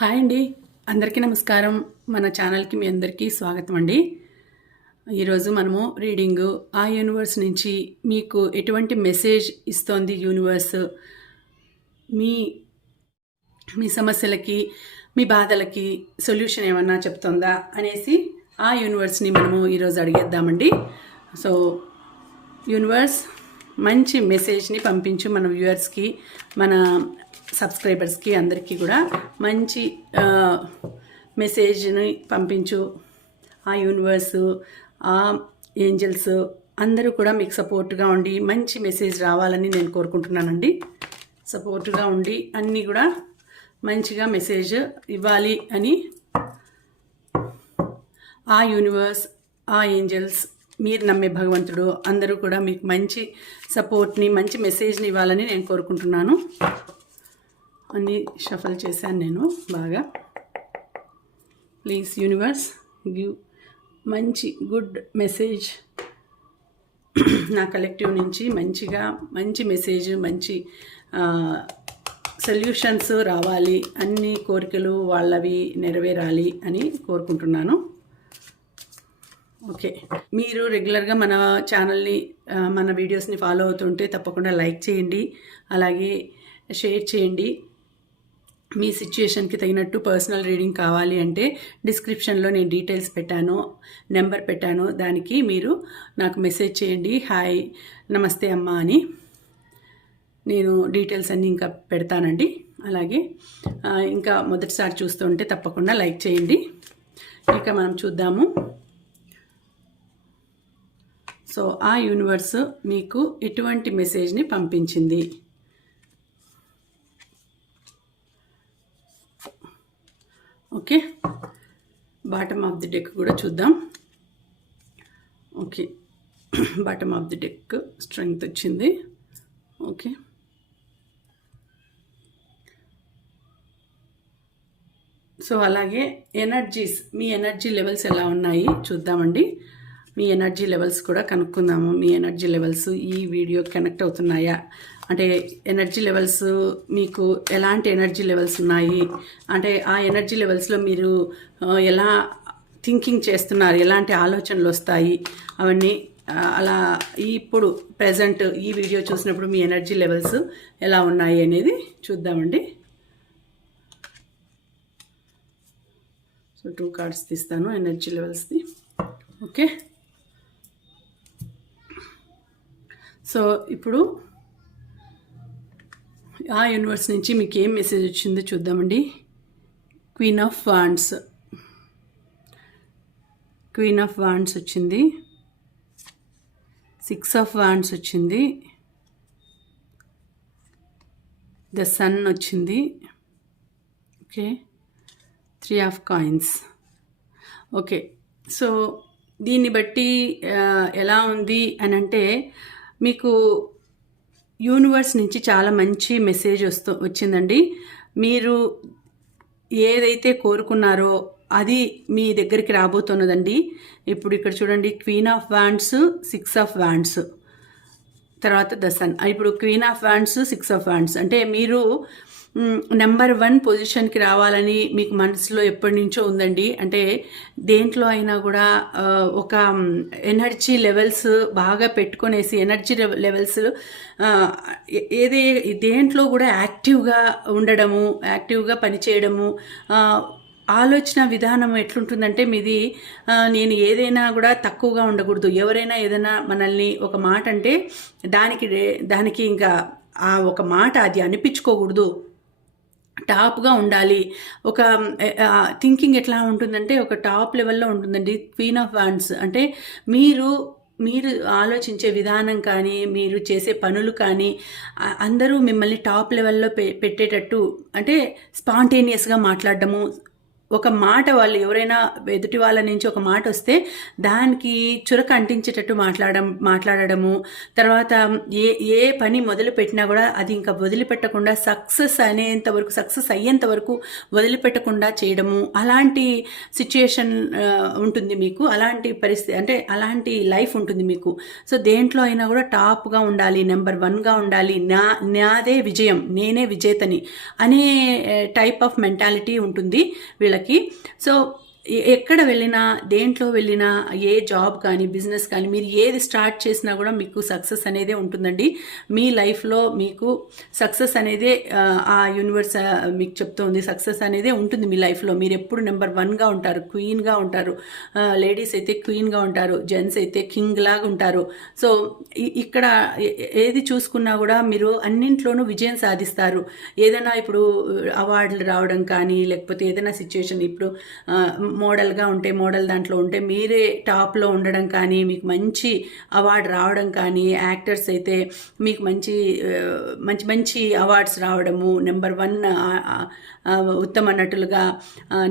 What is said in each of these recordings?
Hi అండి. అందరికీ నమస్కారం. మన ఛానల్కి మీ అందరికీ స్వాగతం అండి. ఈరోజు మనము రీడింగు ఆ యూనివర్స్ నుంచి మీకు ఎటువంటి మెసేజ్ ఇస్తోంది యూనివర్స్? మీ మీ సమస్యలకి మీ బాధలకి సొల్యూషన్ ఏమన్నా చెప్తుందా అనేసి ఆ యూనివర్స్ని మనము ఈరోజు అడిగేద్దామండి. సో యూనివర్స్ మంచి మెసేజ్ని పంపించు మన వ్యూవర్స్కి మన సబ్స్క్రైబర్స్కి అందరికీ కూడా మంచి మెసేజ్ని పంపించు. ఆ యూనివర్స్ ఆ ఏంజల్స్ అందరూ కూడా మీకు సపోర్ట్గా ఉండి మంచి మెసేజ్ రావాలని నేను కోరుకుంటున్నానండి. సపోర్ట్గా ఉండి అన్నీ కూడా మంచిగా మెసేజ్ ఇవ్వాలి అని ఆ యూనివర్స్ ఆ ఏంజల్స్ మీరు నమ్మే భగవంతుడు అందరూ కూడా మీకు మంచి సపోర్ట్ని మంచి మెసేజ్ని ఇవ్వాలని నేను కోరుకుంటున్నాను. అన్నీ షఫల్ చేశాను నేను బాగా. ప్లీజ్ యూనివర్స్ గివ్ మంచి గుడ్ మెసేజ్ నా కలెక్టివ్ నుంచి మంచిగా మంచి మెసేజ్ మంచి సొల్యూషన్స్ రావాలి అన్ని కోరికలు వాళ్ళవి నెరవేరాలి అని కోరుకుంటున్నాను. ఓకే మీరు రెగ్యులర్గా మన ఛానల్ని మన వీడియోస్ని ఫాలో అవుతుంటే తప్పకుండా లైక్ చేయండి. అలాగే షేర్ చేయండి. మీ సిచ్యుయేషన్కి తగినట్టు పర్సనల్ రీడింగ్ కావాలి అంటే డిస్క్రిప్షన్లో నేను డీటెయిల్స్ పెట్టాను నెంబర్ పెట్టాను. దానికి మీరు నాకు మెసేజ్ చేయండి. హాయ్ నమస్తే అమ్మ అని నేను డీటెయిల్స్ అన్నీ ఇంకా పెడతానండి. అలాగే ఇంకా మొదటిసారి చూస్తుంటే తప్పకుండా లైక్ చేయండి. ఇక మనం చూద్దాము. సో ఆ యూనివర్స్ మీకు ఎటువంటి మెసేజ్ని పంపించింది? Okay. Bottom of the deck కూడా చూద్దాం. Okay. Bottom of the deck strength వచ్చింది. ఓకే. సో అలాగే ఎనర్జీస్ మీ ఎనర్జీ లెవెల్స్ ఎలా ఉన్నాయి చూద్దామండి. మీ ఎనర్జీ లెవెల్స్ కూడా కనుక్కుందాము. మీ ఎనర్జీ లెవెల్స్ ఈ వీడియో కనెక్ట్ అవుతున్నాయా? అంటే ఎనర్జీ లెవెల్స్ మీకు ఎలాంటి ఎనర్జీ లెవెల్స్ ఉన్నాయి? అంటే ఆ ఎనర్జీ లెవెల్స్లో మీరు ఎలా థింకింగ్ చేస్తున్నారు? ఎలాంటి ఆలోచనలు వస్తాయి? అవన్నీ అలా ఇప్పుడు ప్రజెంట్ ఈ వీడియో చూసినప్పుడు మీ ఎనర్జీ లెవెల్స్ ఎలా ఉన్నాయి అనేది చూద్దామండి. సో టూ కార్డ్స్ తీస్తాను ఎనర్జీ లెవెల్స్ది ఓకే సో ఇప్పుడు ఆ యూనివర్స్ నుంచి మీకు ఏం మెసేజ్ వచ్చిందో చూద్దామండి. Queen of wands queen of wands వచ్చింది. సిక్స్ ఆఫ్ వాండ్స్ వచ్చింది. ద సన్ వచ్చింది. Okay three of coins okay so దీన్ని బట్టి ఎలా ఉంది అని అంటే మీకు యూనివర్స్ నుంచి చాలా మంచి మెసేజ్ వస్తూ వచ్చిందండి. మీరు ఏదైతే కోరుకున్నారో అది మీ దగ్గరికి రాబోతున్నదండి. ఇప్పుడు ఇక్కడ చూడండి queen of wands six of wands తర్వాత ద సన్ ఇప్పుడు queen of wands six of wands అంటే మీరు నెంబర్ వన్ పొజిషన్కి రావాలని మీకు మనసులో ఎప్పటి నుంచో ఉందండి. అంటే దేంట్లో అయినా కూడా ఒక ఎనర్జీ లెవెల్స్ బాగా పెట్టుకునేసి ఎనర్జీ లెవెల్స్ ఏది దేంట్లో కూడా యాక్టివ్గా ఉండడము యాక్టివ్గా పనిచేయడము ఆలోచన విధానం ఎట్లుంటుందంటే మీది నేను ఏదైనా కూడా తక్కువగా ఉండకూడదు. ఎవరైనా ఏదైనా మనల్ని ఒక మాట అంటే దానికి దానికి ఇంకా ఆ ఒక మాట అది అనిపించుకోకూడదు. టాప్గా ఉండాలి. ఒక థింకింగ్ ఎట్లా ఉంటుందంటే ఒక టాప్ లెవెల్లో ఉంటుందండి క్వీన్ ఆఫ్ వాన్స్. అంటే మీరు మీరు ఆలోచించే విధానం కానీ మీరు చేసే పనులు కానీ అందరూ మిమ్మల్ని టాప్ లెవెల్లో పె పెట్టేటట్టు అంటే స్పాంటేనియస్గా మాట్లాడడము ఒక మాట వాళ్ళు ఎవరైనా ఎదుటి వాళ్ళ నుంచి ఒక మాట వస్తే దానికి చురక అంటించేటట్టు మాట్లాడడం మాట్లాడడము. తర్వాత ఏ ఏ పని మొదలు పెట్టినా కూడా అది ఇంకా వదిలిపెట్టకుండా సక్సెస్ అనేంత వరకు సక్సెస్ అయ్యేంత వరకు వదిలిపెట్టకుండా చేయడము. అలాంటి సిచ్యుయేషన్ ఉంటుంది మీకు. అలాంటి పరిస్థితి అంటే అలాంటి లైఫ్ ఉంటుంది మీకు. సో దేంట్లో అయినా కూడా టాప్గా ఉండాలి నెంబర్ వన్గా ఉండాలి. నా నాదే విజయం నేనే విజేతని అనే టైప్ ఆఫ్ మెంటాలిటీ ఉంటుంది వీళ్ళకి. సో ఎ- ఎక్కడ వెళ్ళినా దేంట్లో వెళ్ళినా ఏ జాబ్ కానీ బిజినెస్ కానీ మీరు ఏది స్టార్ట్ చేసినా కూడా మీకు సక్సెస్ అనేదే ఉంటుందండి. మీ లైఫ్లో మీకు సక్సెస్ అనేదే ఆ, యూనివర్స్ మీకు చెప్తోంది. సక్సెస్ అనేదే ఉంటుంది మీ లైఫ్లో. మీరు ఎప్పుడు నెంబర్ వన్గా ఉంటారు క్వీన్గా ఉంటారు. లేడీస్ అయితే క్వీన్గా ఉంటారు జెంట్స్ అయితే కింగ్ లాగా ఉంటారు. సో ఇక్కడ ఏది చూసుకున్నా కూడా మీరు అన్నింట్లోనూ విజయం సాధిస్తారు. ఏదైనా ఇప్పుడు అవార్డులు రావడం కానీ లేకపోతే ఏదైనా సిచ్యువేషన్ ఇప్పుడు మోడల్గా ఉంటే మోడల్ దాంట్లో ఉంటే మీరే టాప్లో ఉండడం కానీ మీకు మంచి అవార్డు రావడం కానీ యాక్టర్స్ అయితే మీకు మంచి మంచి మంచి అవార్డ్స్ రావడము నెంబర్ వన్ ఉత్తమ నటులుగా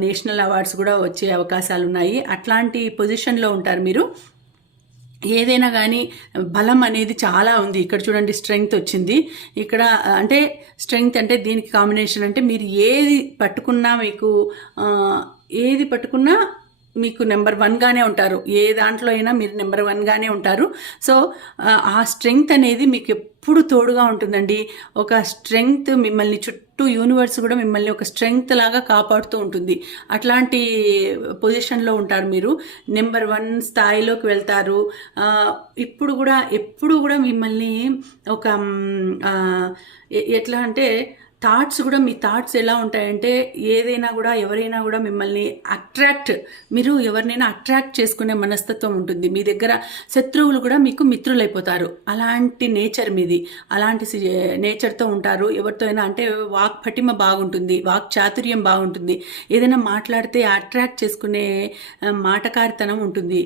నేషనల్ అవార్డ్స్ కూడా వచ్చే అవకాశాలు ఉన్నాయి. అట్లాంటి పొజిషన్లో ఉంటారు మీరు. ఏదైనా కానీ బలం అనేది చాలా ఉంది. ఇక్కడ చూడండి స్ట్రెంగ్త్ వచ్చింది. ఇక్కడ అంటే స్ట్రెంగ్త్ అంటే దీనికి కాంబినేషన్ అంటే మీరు ఏది పట్టుకున్నా మీకు ఏది పట్టుకున్నా మీకు నెంబర్ వన్గానే ఉంటారు. ఏ దాంట్లో అయినా మీరు నెంబర్ వన్గానే ఉంటారు. సో ఆ, స్ట్రెంగ్త్ అనేది మీకు ఎప్పుడు తోడుగా ఉంటుందండి. ఒక స్ట్రెంగ్త్ మిమ్మల్ని చుట్టూ యూనివర్స్ కూడా మిమ్మల్ని ఒక స్ట్రెంగ్త్ లాగా కాపాడుతూ ఉంటుంది. అట్లాంటి పొజిషన్లో ఉంటారు మీరు. నెంబర్ వన్ స్థాయిలోకి వెళ్తారు. ఇప్పుడు కూడా ఎప్పుడు కూడా మిమ్మల్ని ఒక ఎట్లా అంటే థాట్స్ కూడా మీ థాట్స్ ఎలా ఉంటాయంటే ఏదైనా కూడా ఎవరైనా కూడా మిమ్మల్ని అట్రాక్ట్ మీరు ఎవరినైనా అట్రాక్ట్ చేసుకునే మనస్తత్వం ఉంటుంది. మీ దగ్గర శత్రువులు కూడా మీకు మిత్రులైపోతారు. అలాంటి నేచర్ మీది. అలాంటి నేచర్తో ఉంటారు. ఎవరితో అయినా అంటే వాక్ పటిమ బాగుంటుంది. వాక్ చాతుర్యం బాగుంటుంది. ఏదైనా మాట్లాడితే అట్రాక్ట్ చేసుకునే మాటకారితనం ఉంటుంది.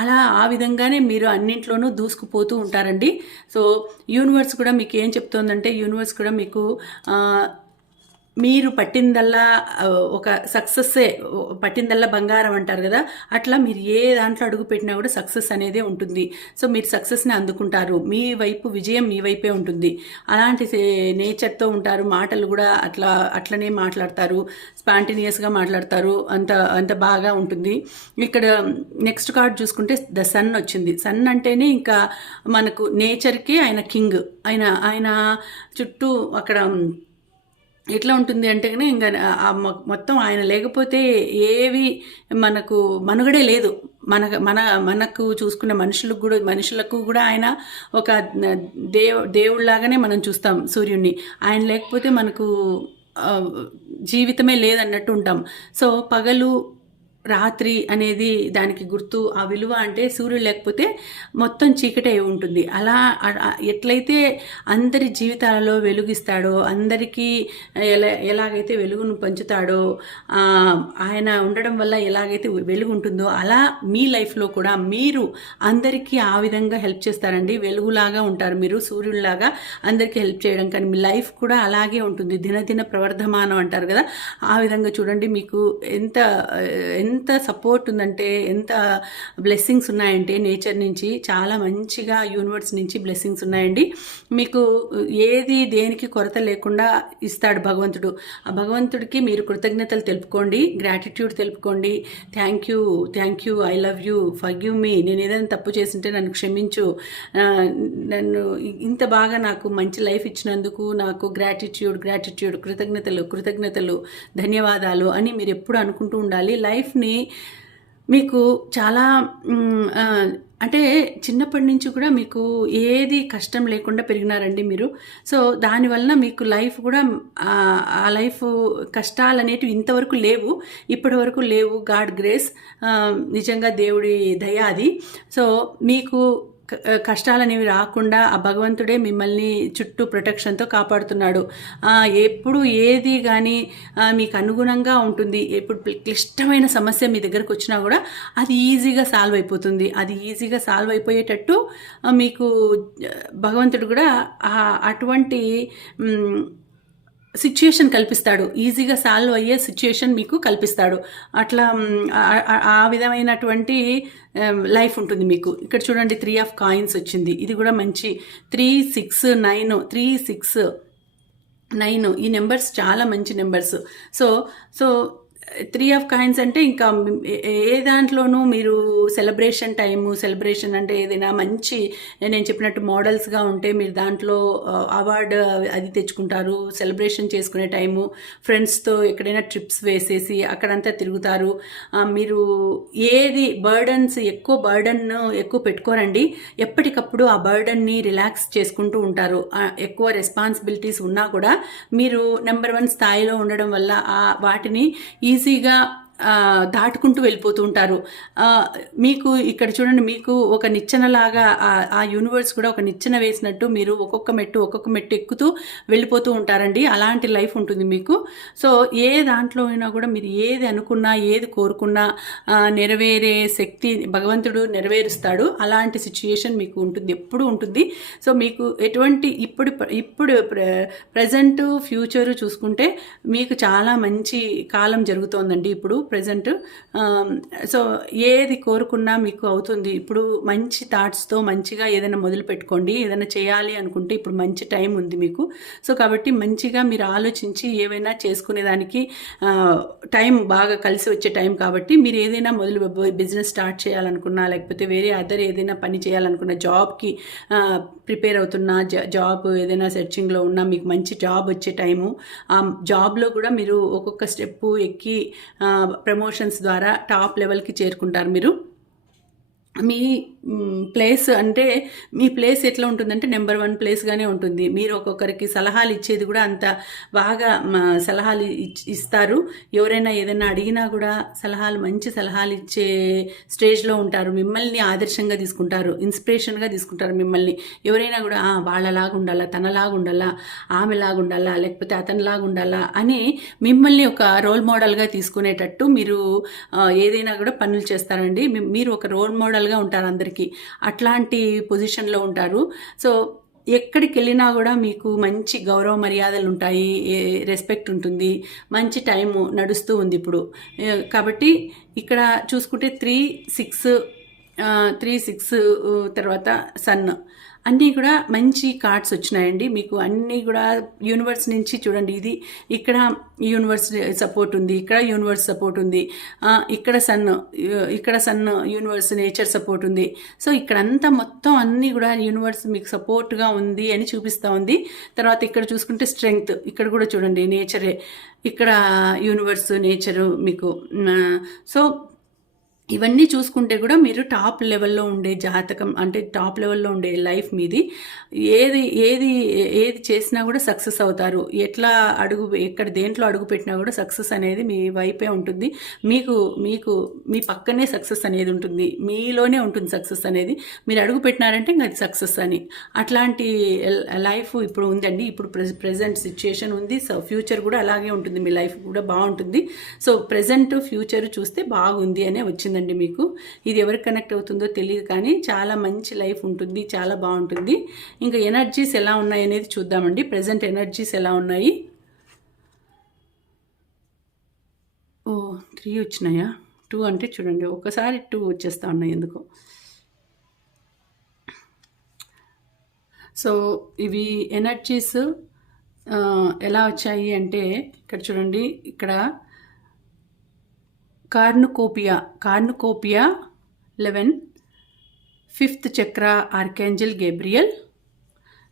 అలా ఆ విధంగానే మీరు అన్నింట్లోనూ దూసుకుపోతూ ఉంటారండి. సో యూనివర్స్ కూడా మీకు ఏం చెప్తోందంటే యూనివర్స్ కూడా మీకు ఆ, మీరు పట్టిందల్లా ఒక సక్సెస్సే పట్టిందల్లా బంగారం అంటారు కదా అట్లా మీరు ఏ దాంట్లో అడుగు పెట్టినా కూడా సక్సెస్ అనేదే ఉంటుంది. సో మీరు సక్సెస్ని అందుకుంటారు. మీ వైపు విజయం మీ వైపే ఉంటుంది. అలాంటి నేచర్తో ఉంటారు. మాటలు కూడా అట్లా అట్లనే మాట్లాడతారు. స్పాంటినియస్గా మాట్లాడతారు. అంత అంత బాగా ఉంటుంది. ఇక్కడ నెక్స్ట్ కార్డ్ చూసుకుంటే ద సన్ వచ్చింది. సన్ అంటేనే ఇంకా మనకు నేచర్కి ఆయన కింగ్. ఆయన ఆయన చుట్టూ అక్కడ ఎట్లా ఉంటుంది అంటే ఇంకా మొత్తం ఆయన లేకపోతే ఏవి మనకు మనుగడే లేదు. మన మన మనకు చూసుకునే మనుషులకు కూడా మనుషులకు కూడా ఆయన ఒక దేవ దేవుళ్ళలాగానే మనం చూస్తాం సూర్యుడిని ఆయన లేకపోతే మనకు జీవితమే లేదన్నట్టు ఉంటాం. సో పగలు రాత్రి అనేది దానికి గుర్తు ఆ విలువ అంటే సూర్యుడు లేకపోతే మొత్తం చీకటే ఉంటుంది. అలా ఎట్లయితే అందరి జీవితాలలో వెలుగిస్తాడో అందరికీ ఎలా ఎలాగైతే వెలుగును పంచుతాడో ఆయన ఉండడం వల్ల ఎలాగైతే వెలుగు ఉంటుందో అలా మీ లైఫ్లో కూడా మీరు అందరికీ ఆ విధంగా హెల్ప్ చేస్తారండి. వెలుగులాగా ఉంటారు మీరు సూర్యుడిలాగా అందరికీ హెల్ప్ చేయడం. కానీ మీ లైఫ్ కూడా అలాగే ఉంటుంది. దినదిన ప్రవర్ధమానం అంటారు కదా ఆ విధంగా చూడండి. మీకు ఎంత ఎంత ఎంత సపోర్ట్ ఉందంటే ఎంత బ్లెస్సింగ్స్ ఉన్నాయంటే నేచర్ నుంచి చాలా మంచిగా యూనివర్స్ నుంచి బ్లెస్సింగ్స్ ఉన్నాయండి. మీకు ఏది దేనికి కొరత లేకుండా ఇస్తాడు భగవంతుడు. ఆ భగవంతుడికి మీరు కృతజ్ఞతలు తెలుపుకోండి gratitude తెలుపుకోండి. Thank you thank you I love you forgive me నేను ఏదైనా తప్పు చేసింటే నన్ను క్షమించు. నన్ను ఇంత బాగా నాకు మంచి లైఫ్ ఇచ్చినందుకు నాకు గ్రాటిట్యూడ్ గ్రాటిట్యూడ్ కృతజ్ఞతలు కృతజ్ఞతలు ధన్యవాదాలు అని మీరు ఎప్పుడు అనుకుంటూ ఉండాలి. లైఫ్ లైఫ్ని మీకు చాలా అంటే చిన్నప్పటి నుంచి కూడా మీకు ఏది కష్టం లేకుండా పెరిగినారండి మీరు. సో దానివల్ల మీకు లైఫ్ కూడా ఆ, లైఫ్ కష్టాలు అనేటివి ఇంతవరకు లేవు. ఇప్పటి వరకు లేవు. గాడ్ గ్రేస్ నిజంగా దేవుడి దయ అది. సో మీకు కష్టాలు అనేవి రాకుండా ఆ భగవంతుడే మిమ్మల్ని చుట్టూ ప్రొటెక్షన్తో కాపాడుతున్నాడు. ఎప్పుడు ఏది కానీ మీకు అనుగుణంగా ఉంటుంది. ఎప్పుడు క్లిష్టమైన సమస్య మీ దగ్గరకు వచ్చినా కూడా అది ఈజీగా సాల్వ్ అయిపోతుంది. అది ఈజీగా సాల్వ్ అయిపోయేటట్టు మీకు భగవంతుడు కూడా అటువంటి సిచ్యుయేషన్ కల్పిస్తాడు. ఈజీగా సాల్వ్ అయ్యే సిచ్యుయేషన్ మీకు కల్పిస్తాడు. అట్లా ఆ విధమైనటువంటి లైఫ్ ఉంటుంది మీకు. ఇక్కడ చూడండి త్రీ ఆఫ్ కాయిన్స్ వచ్చింది. ఇది కూడా మంచి. Three six nine three six nine. ఈ నెంబర్స్ చాలా మంచి numbers. So so three of coins అంటే ఇంకా ఏ- దాంట్లోనూ మీరు సెలబ్రేషన్ టైము సెలబ్రేషన్ అంటే ఏదైనా మంచి నేను చెప్పినట్టు మోడల్స్గా ఉంటే మీరు దాంట్లో అవార్డు అది తెచ్చుకుంటారు సెలబ్రేషన్ చేసుకునే టైము ఫ్రెండ్స్తో ఎక్కడైనా ట్రిప్స్ వేసేసి అక్కడంతా తిరుగుతారు. మీరు ఏది బర్డన్స్ ఎక్కువ బర్డన్ ఎక్కువ పెట్టుకోరండి. ఎప్పటికప్పుడు ఆ బర్డన్ని రిలాక్స్ చేసుకుంటూ ఉంటారు. ఎక్కువ రెస్పాన్సిబిలిటీస్ ఉన్నా కూడా మీరు నెంబర్ వన్ స్థాయిలో ఉండడం వల్ల ఆ వాటిని ఈజీగా దాటుకుంటూ వెళ్ళిపోతూ ఉంటారు. మీకు ఇక్కడ చూడండి మీకు ఒక నిచ్చెనలాగా ఆ- ఆ యూనివర్స్ కూడా ఒక నిచ్చెన వేసినట్టు మీరు ఒక్కొక్క మెట్టు ఒక్కొక్క మెట్టు ఎక్కుతూ వెళ్ళిపోతూ ఉంటారండి. అలాంటి లైఫ్ ఉంటుంది మీకు. సో ఏ దాంట్లో అయినా కూడా మీరు ఏది అనుకున్నా ఏది కోరుకున్నా నెరవేరే శక్తి భగవంతుడు నెరవేరుస్తాడు. అలాంటి సిచ్యుయేషన్ మీకు ఉంటుంది ఎప్పుడు ఉంటుంది. సో మీకు ఎటువంటి ఇప్పుడు ఇప్పుడు ప్రజెంట్ ఫ్యూచర్ చూసుకుంటే మీకు చాలా మంచి కాలం జరుగుతోందండి ఇప్పుడు. ప్రజెంట్ సో um, ఏది కోరుకున్నా మీకు అవుతుంది. ఇప్పుడు మంచి థాట్స్తో మంచిగా ఏదైనా మొదలు పెట్టుకోండి. ఏదైనా చేయాలి అనుకుంటే ఇప్పుడు మంచి టైం ఉంది మీకు. సో కాబట్టి మంచిగా మీరు ఆలోచించి ఏవైనా చేసుకునేదానికి టైం బాగా కలిసి వచ్చే టైం కాబట్టి మీరు ఏదైనా మొదలు బిజినెస్ స్టార్ట్ చేయాలనుకున్నా లేకపోతే వేరే అదర్ ఏదైనా పని చేయాలనుకున్న జాబ్కి ప్రిపేర్ అవుతున్నా జా- జాబ్ ఏదైనా సెర్చింగ్లో ఉన్నా మీకు మంచి జాబ్ వచ్చే టైము ఆ జాబ్లో కూడా మీరు ఒక్కొక్క స్టెప్ ఎక్కి ప్రమోషన్స్ ద్వారా టాప్ లెవెల్కి చేరుకుంటారు మీరు. మీ ప్లేస్ అంటే మీ ప్లేస్ ఎట్లా ఉంటుందంటే నెంబర్ వన్ ప్లేస్గానే ఉంటుంది. మీరు ఒక్కొక్కరికి సలహాలు ఇచ్చేది కూడా అంత బాగా సలహాలు ఇచ్- ఇస్తారు. ఎవరైనా ఏదైనా అడిగినా కూడా సలహాలు మంచి సలహాలు ఇచ్చే స్టేజ్లో ఉంటారు. మిమ్మల్ని ఆదర్శంగా తీసుకుంటారు. ఇన్స్పిరేషన్గా తీసుకుంటారు మిమ్మల్ని. ఎవరైనా కూడా వాళ్ళలాగా ఉండాలా తనలాగా ఉండాలా ఆమెలాగా ఉండాలా లేకపోతే అతనిలాగా ఉండాలా అని మిమ్మల్ని ఒక రోల్ మోడల్గా తీసుకునేటట్టు మీరు ఏదైనా కూడా పనులు చేస్తారండి. మీరు ఒక రోల్ మోడల్గా ఉంటారు అందరికీ. అట్లాంటి పొజిషన్లో ఉంటారు. సో ఎక్కడికి వెళ్ళినా కూడా మీకు మంచి గౌరవ మర్యాదలు ఉంటాయి రెస్పెక్ట్ ఉంటుంది మంచి టైము నడుస్తూ ఉంది ఇప్పుడు. కాబట్టి ఇక్కడ చూసుకుంటే త్రీ సిక్స్ త్రీ సిక్స్ తర్వాత సన్ అన్నీ కూడా మంచి కార్డ్స్ వచ్చినాయండి. మీకు అన్నీ కూడా యూనివర్స్ నుంచి చూడండి. ఇది ఇక్కడ యూనివర్స్ సపోర్ట్ ఉంది ఇక్కడ యూనివర్స్ సపోర్ట్ ఉంది ఇక్కడ సన్ ఇక్కడ సన్ యూనివర్స్ నేచర్ సపోర్ట్ ఉంది. సో ఇక్కడంతా మొత్తం అన్నీ కూడా యూనివర్స్ మీకు సపోర్ట్గా ఉంది అని చూపిస్తూ ఉంది. తర్వాత ఇక్కడ చూసుకుంటే స్ట్రెంగ్త్ ఇక్కడ కూడా చూడండి నేచరే ఇక్కడ యూనివర్స్ నేచరు మీకు సో ఇవన్నీ చూసుకుంటే కూడా మీరు టాప్ లెవెల్లో ఉండే జాతకం అంటే టాప్ లెవెల్లో ఉండే లైఫ్ మీది ఏది ఏది ఏది చేసినా కూడా సక్సెస్ అవుతారు. ఎట్లా అడుగు ఎక్కడ దేంట్లో అడుగు పెట్టినా కూడా సక్సెస్ అనేది మీ వైపే ఉంటుంది. మీకు మీకు మీ పక్కనే సక్సెస్ అనేది ఉంటుంది. మీలోనే ఉంటుంది సక్సెస్ అనేది. మీరు అడుగు పెట్టినారంటే ఇంకా అది సక్సెస్ అని. అట్లాంటి లైఫ్ ఇప్పుడు ఉందండి. ఇప్పుడు ప్రెసెంట్ సిచ్యుయేషన్ ఉంది. సో ఫ్యూచర్ కూడా అలాగే ఉంటుంది. మీ లైఫ్ కూడా బాగుంటుంది. సో ప్రెజెంట్ ఫ్యూచర్ చూస్తే బాగుంది అనే వచ్చిందండి. మీకు. ఇది ఎవరికి కనెక్ట్ అవుతుందో తెలియదు కానీ చాలా మంచి లైఫ్ ఉంటుంది చాలా బాగుంటుంది. ఇంకా ఎనర్జీస్ ఎలా ఉన్నాయి అనేది చూద్దామండి. ప్రెసెంట్ ఎనర్జీస్ ఎలా ఉన్నాయి? ఓ త్రీ వచ్చినాయా? టూ అంటే చూడండి ఒకసారి టూ వచ్చేస్తా ఉన్నాయి ఎందుకో. సో ఇవి ఎనర్జీస్ ఎలా వచ్చాయి అంటే ఇక్కడ చూడండి ఇక్కడ cornucopia cornucopia eleven fifth chakra archangel Gabriel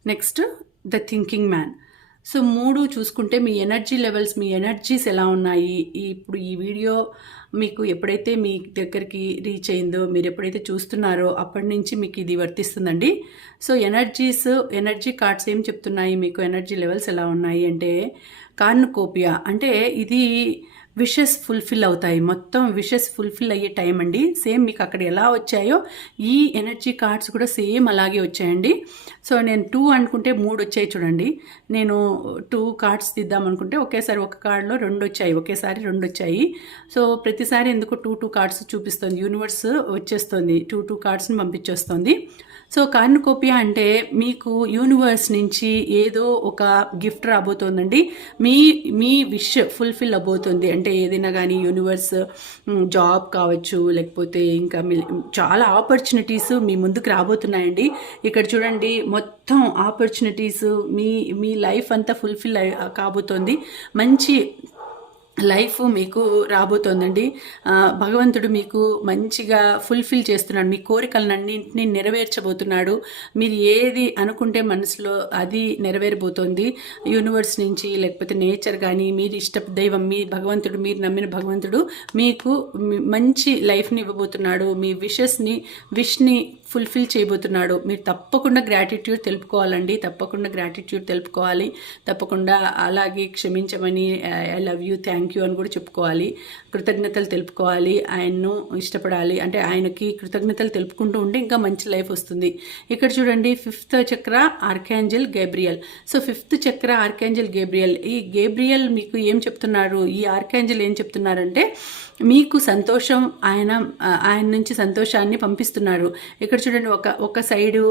next the thinking man so మూడు చూసుకుంటే మీ ఎనర్జీ లెవెల్స్ మీ ఎనర్జీస్ ఎలా ఉన్నాయి? ఇప్పుడు ఈ వీడియో మీకు ఎప్పుడైతే మీ దగ్గరికి రీచ్ అయిందో మీరు ఎప్పుడైతే చూస్తున్నారో అప్పటి నుంచి మీకు ఇది వర్తిస్తుందండి. సో ఎనర్జీస్ ఎనర్జీ కార్డ్స్ ఏం చెప్తున్నాయి? మీకు ఎనర్జీ లెవెల్స్ ఎలా ఉన్నాయి? అంటే కార్నుకోపియా అంటే ఇది విషెస్ ఫుల్ఫిల్ అవుతాయి. మొత్తం విషెస్ ఫుల్ఫిల్ అయ్యే టైం అండి. సేమ్ మీకు అక్కడ ఎలా వచ్చాయో ఈ ఎనర్జీ కార్డ్స్ కూడా సేమ్ అలాగే వచ్చాయండి. సో నేను టూ అనుకుంటే మూడు వచ్చాయి చూడండి. నేను టూ కార్డ్స్ తీద్దాం అనుకుంటే ఒకేసారి ఒక కార్డులో రెండు వచ్చాయి. ఒకేసారి రెండు వచ్చాయి. సో ప్రతిసారి ఎందుకు టూ టూ కార్డ్స్ చూపిస్తుంది? యూనివర్స్ వచ్చేస్తుంది. టూ టూ కార్డ్స్ని పంపించేస్తుంది. సో కార్నుకోపియా అంటే మీకు యూనివర్స్ నుంచి ఏదో ఒక గిఫ్ట్ రాబోతోందండి. మీ మీ విష్ ఫుల్ఫిల్ అబోతుంది. అంటే ఏదైనా కానీ యూనివర్స్ జాబ్ కావచ్చు లేకపోతే ఇంకా మీ- చాలా ఆపర్చునిటీస్ మీ ముందుకు రాబోతున్నాయండి. ఇక్కడ చూడండి మొత్తం ఆపర్చునిటీస్ మీ మీ లైఫ్ అంతా ఫుల్ఫిల్ కాబోతోంది. మంచి లైఫ్ మీకు రాబోతోందండి. భగవంతుడు మీకు మంచిగా ఫుల్ఫిల్ చేస్తున్నాడు. మీ కోరికలన్నింటినీ నెరవేర్చబోతున్నాడు. మీరు ఏది అనుకుంటే మనసులో అది నెరవేరబోతోంది. యూనివర్స్ నుంచి లేకపోతే నేచర్ కానీ మీరు ఇష్ట దైవం మీ భగవంతుడు మీరు నమ్మిన భగవంతుడు మీకు మంచి లైఫ్ని ఇవ్వబోతున్నాడు. మీ విషెస్ని విష్ని ఫుల్ఫిల్ చేయబోతున్నాడు. మీరు తప్పకుండా గ్రాటిట్యూడ్ తెలుపుకోవాలండి. తప్పకుండా గ్రాటిట్యూడ్ తెలుపుకోవాలి. తప్పకుండా అలాగే క్షమించమని I love you thank you అని కూడా చెప్పుకోవాలి. కృతజ్ఞతలు తెలుపుకోవాలి. ఆయన్ను ఇష్టపడాలి. అంటే ఆయనకి కృతజ్ఞతలు తెలుపుకుంటూ ఉంటే ఇంకా మంచి లైఫ్ వస్తుంది. ఇక్కడ చూడండి fifth chakra archangel Gabriel. So fifth chakra archangel Gabriel. ఈ గేబ్రియల్ మీకు ఏం చెప్తున్నారు? ఈ ఆర్కాంజల్ ఏం చెప్తున్నారంటే మీకు సంతోషం ఆయన ఆయన నుంచి సంతోషాన్ని పంపిస్తున్నారు. ఇక్కడ చూడండి ఒక ఒక సైడు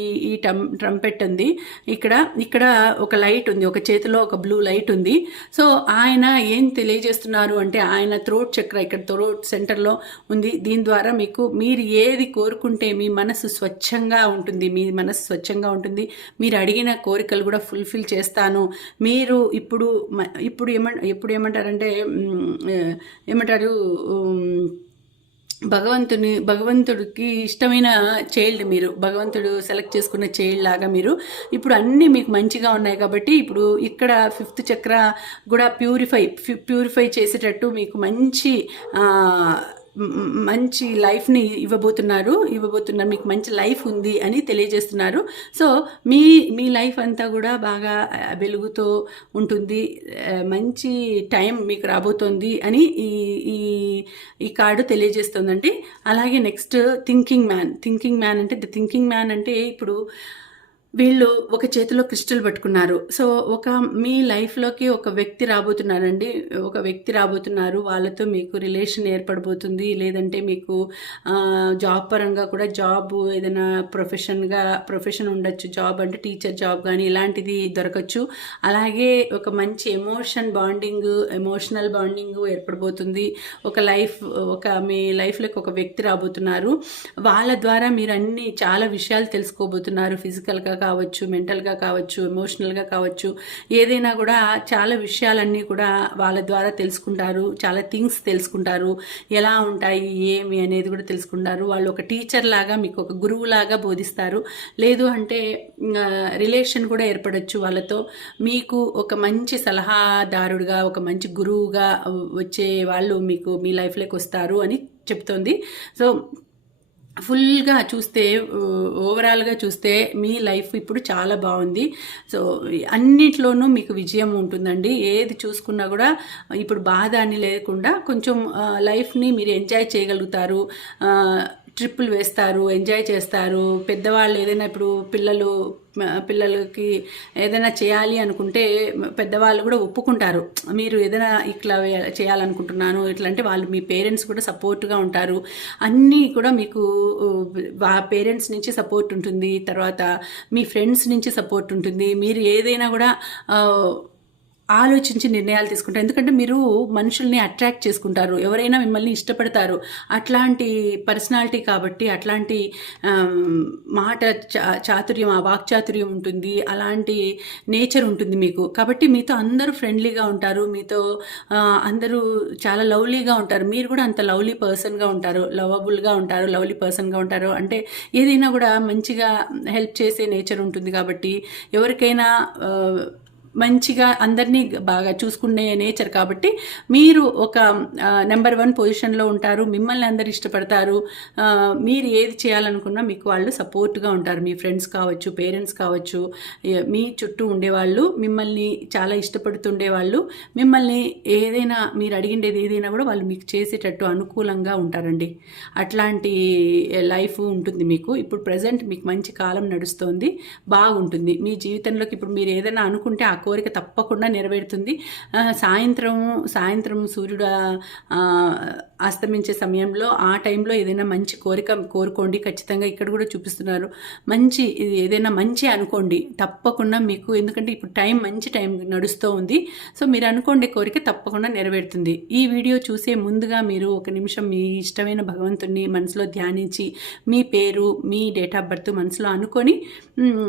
ఈ ఈ టం ట్రంపెట్ ఉంది. ఇక్కడ ఇక్కడ ఒక లైట్ ఉంది ఒక చేతిలో ఒక బ్లూ లైట్ ఉంది. సో ఆయన ఏం తెలియజేస్తున్నారు అంటే ఆయన థ్రోట్ చక్ర ఇక్కడ థ్రోట్ సెంటర్లో ఉంది. దీని ద్వారా మీకు మీరు ఏది కోరుకుంటే మీ మనసు స్వచ్ఛంగా ఉంటుంది మీ మనసు స్వచ్ఛంగా ఉంటుంది. మీరు అడిగిన కోరికలు కూడా ఫుల్ఫిల్ చేస్తాను. మీరు ఇప్పుడు ఇప్పుడు ఏమంట ఇప్పుడు ఏమంటారంటే ఏమంటారు భగవంతుని భగవంతుడికి ఇష్టమైన చైల్డ్ మీరు. భగవంతుడు సెలెక్ట్ చేసుకున్న చైల్డ్ లాగా మీరు. ఇప్పుడు అన్నీ మీకు మంచిగా ఉన్నాయి కాబట్టి ఇప్పుడు ఇక్కడ ఫిఫ్త్ చక్ర కూడా ప్యూరిఫై ప్యూరిఫై చేసేటట్టు మీకు మంచి మంచి లైఫ్ని ఇవ్వబోతున్నారు ఇవ్వబోతున్నారు మీకు మంచి లైఫ్ ఉంది అని తెలియజేస్తున్నారు. సో మీ మీ లైఫ్ అంతా కూడా బాగా వెలుగుతో ఉంటుంది మంచి టైం మీకు రాబోతోంది అని ఈ ఈ ఈ కార్డు తెలియజేస్తుందండి. అలాగే next thinking man thinking man అంటే ది థింకింగ్ మ్యాన్ అంటే ఇప్పుడు వీళ్ళు ఒక చేతిలో క్రిస్టల్ పట్టుకున్నారు. సో ఒక మీ లైఫ్లోకి ఒక వ్యక్తి రాబోతున్నారండి. ఒక వ్యక్తి రాబోతున్నారు. వాళ్ళతో మీకు రిలేషన్ ఏర్పడబోతుంది. లేదంటే మీకు జాబ్ పరంగా కూడా జాబ్ ఏదైనా ప్రొఫెషన్గా ప్రొఫెషన్ ఉండొచ్చు. జాబ్ అంటే టీచర్ జాబ్ కానీ ఇలాంటిది దొరకచ్చు. అలాగే ఒక మంచి ఎమోషన్ బాండింగ్ ఎమోషనల్ బాండింగ్ ఏర్పడబోతుంది. ఒక లైఫ్ ఒక మీ లైఫ్లోకి ఒక వ్యక్తి రాబోతున్నారు. వాళ్ళ ద్వారా మీరు అన్ని చాలా విషయాలు తెలుసుకోబోతున్నారు. ఫిజికల్గా కావచ్చు మెంటల్గా కావచ్చు ఎమోషనల్గా కావచ్చు ఏదైనా కూడా చాలా విషయాలన్నీ కూడా వాళ్ళ ద్వారా తెలుసుకుంటారు చాలా థింగ్స్ తెలుసుకుంటారు ఎలా ఉంటాయి ఏమి అనేది కూడా తెలుసుకుంటారు. వాళ్ళు ఒక టీచర్ లాగా మీకు ఒక గురువులాగా బోధిస్తారు. లేదు అంటే రిలేషన్ కూడా ఏర్పడచ్చు వాళ్ళతో. మీకు ఒక మంచి సలహాదారుడిగా ఒక మంచి గురువుగా వచ్చే వాళ్ళు మీకు మీ లైఫ్లోకి వస్తారు అని చెప్తోంది. సో ఫుల్గా చూస్తే ఓవరాల్గా చూస్తే మీ లైఫ్ ఇప్పుడు చాలా బాగుంది. సో అన్నిట్లోనూ మీకు విజయం ఉంటుందండి. ఏది చూసుకున్నా కూడా ఇప్పుడు బాధ అని లేకుండా కొంచెం లైఫ్ని మీరు ఎంజాయ్ చేయగలుగుతారు. ట్రిప్పులు వేస్తారు ఎంజాయ్ చేస్తారు. పెద్దవాళ్ళు ఏదైనా ఇప్పుడు పిల్లలు పిల్లలకి ఏదైనా చేయాలి అనుకుంటే పెద్దవాళ్ళు కూడా ఒప్పుకుంటారు. మీరు ఏదైనా ఇట్లా చేయాలనుకుంటున్నాను ఇట్లా అంటే వాళ్ళు మీ పేరెంట్స్ కూడా సపోర్ట్గా ఉంటారు. అన్నీ కూడా మీకు పేరెంట్స్ నుంచి సపోర్ట్ ఉంటుంది. తర్వాత మీ ఫ్రెండ్స్ నుంచి సపోర్ట్ ఉంటుంది. మీరు ఏదైనా కూడా ఆలోచించి నిర్ణయాలు తీసుకుంటారు. ఎందుకంటే మీరు మనుషుల్ని అట్రాక్ట్ చేసుకుంటారు. ఎవరైనా మిమ్మల్ని ఇష్టపడతారు. అట్లాంటి పర్సనాలిటీ కాబట్టి అట్లాంటి మాట చా- చాతుర్యం ఆ వాక్చాతుర్యం ఉంటుంది. అలాంటి నేచర్ ఉంటుంది మీకు. కాబట్టి మీతో అందరూ ఫ్రెండ్లీగా ఉంటారు. మీతో అందరూ చాలా లవ్లీగా ఉంటారు. మీరు కూడా అంత లవ్లీ పర్సన్గా ఉంటారు. లవబుల్గా ఉంటారు. లవ్లీ పర్సన్గా ఉంటారు. అంటే ఏదైనా కూడా మంచిగా హెల్ప్ చేసే నేచర్ ఉంటుంది కాబట్టి ఎవరికైనా మంచిగా అందరినీ బాగా చూసుకునే నేచర్ కాబట్టి మీరు ఒక నెంబర్ వన్ పొజిషన్లో ఉంటారు మిమ్మల్ని అందరు ఇష్టపడతారు మీరు ఏది చేయాలనుకున్నా మీకు వాళ్ళు సపోర్ట్గా ఉంటారు. మీ ఫ్రెండ్స్ కావచ్చు పేరెంట్స్ కావచ్చు మీ చుట్టూ ఉండేవాళ్ళు మిమ్మల్ని చాలా ఇష్టపడుతుండేవాళ్ళు మిమ్మల్ని ఏదైనా మీరు అడిగిండేది ఏదైనా కూడా వాళ్ళు మీకు చేసేటట్టు అనుకూలంగా ఉంటారండి. అట్లాంటి లైఫ్ ఉంటుంది మీకు. ఇప్పుడు ప్రజెంట్ మీకు మంచి కాలం నడుస్తోంది బాగుంటుంది. మీ జీవితంలోకి ఇప్పుడు మీరు ఏదైనా అనుకుంటే ఆ కోరిక తప్పకుండా నెరవేరుతుంది. సాయంత్రం సాయంత్రం సూర్యుడు అస్తమించే సమయంలో ఆ టైంలో ఏదైనా మంచి కోరిక కోరుకోండి. ఖచ్చితంగా ఇక్కడ కూడా చూపిస్తున్నారు. మంచి ఏదైనా మంచి అనుకోండి. తప్పకుండా మీకు ఎందుకంటే ఇప్పుడు టైం మంచి టైం నడుస్తూ ఉంది. సో మీరు అనుకోండి కోరిక తప్పకుండా నెరవేరుతుంది. ఈ వీడియో చూసే ముందుగా మీరు ఒక నిమిషం మీ ఇష్టమైన భగవంతుడిని మనసులో ధ్యానించి మీ పేరు మీ డేట్ ఆఫ్ బర్త్ మనసులో అనుకొని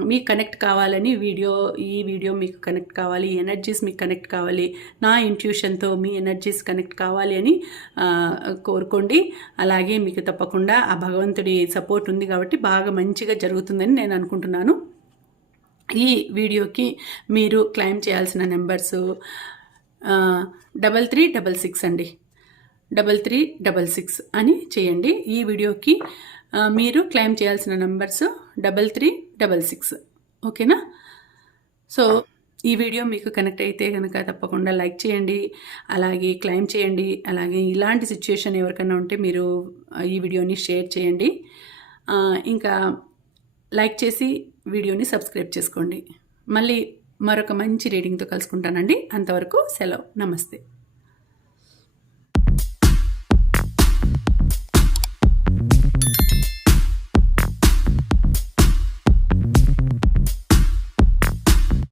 మీకు కనెక్ట్ కావాలని వీడియో ఈ వీడియో మీకు కనెక్ట్ కనెక్ట్ కావాలి ఎనర్జీస్ మీకు కనెక్ట్ కావాలి నా ఇంట్యూషన్తో మీ ఎనర్జీస్ కనెక్ట్ కావాలి అని కోరుకోండి. అలాగే మీకు తప్పకుండా ఆ భగవంతుడి సపోర్ట్ ఉంది కాబట్టి బాగా మంచిగా జరుగుతుందని నేను అనుకుంటున్నాను. ఈ వీడియోకి మీరు క్లైమ్ చేయాల్సిన numbers double three double six అండి. డబల్ త్రీ డబల్ సిక్స్ అని చేయండి. ఈ వీడియోకి మీరు క్లైమ్ చేయాల్సిన numbers double three double six. ఓకేనా? సో ఈ వీడియో మీకు కనెక్ట్ అయితే కనుక తప్పకుండా లైక్ చేయండి అలాగే క్లైమ్ చేయండి అలాగే ఇలాంటి సిచ్యుయేషన్ ఎవరికైనా ఉంటే మీరు ఈ వీడియోని షేర్ చేయండి. ఇంకా లైక్ చేసి వీడియోని సబ్స్క్రైబ్ చేసుకోండి. మళ్ళీ మరొక మంచి రీడింగ్తో కలుసుకుంటానండి. అంతవరకు సెలవు. నమస్తే.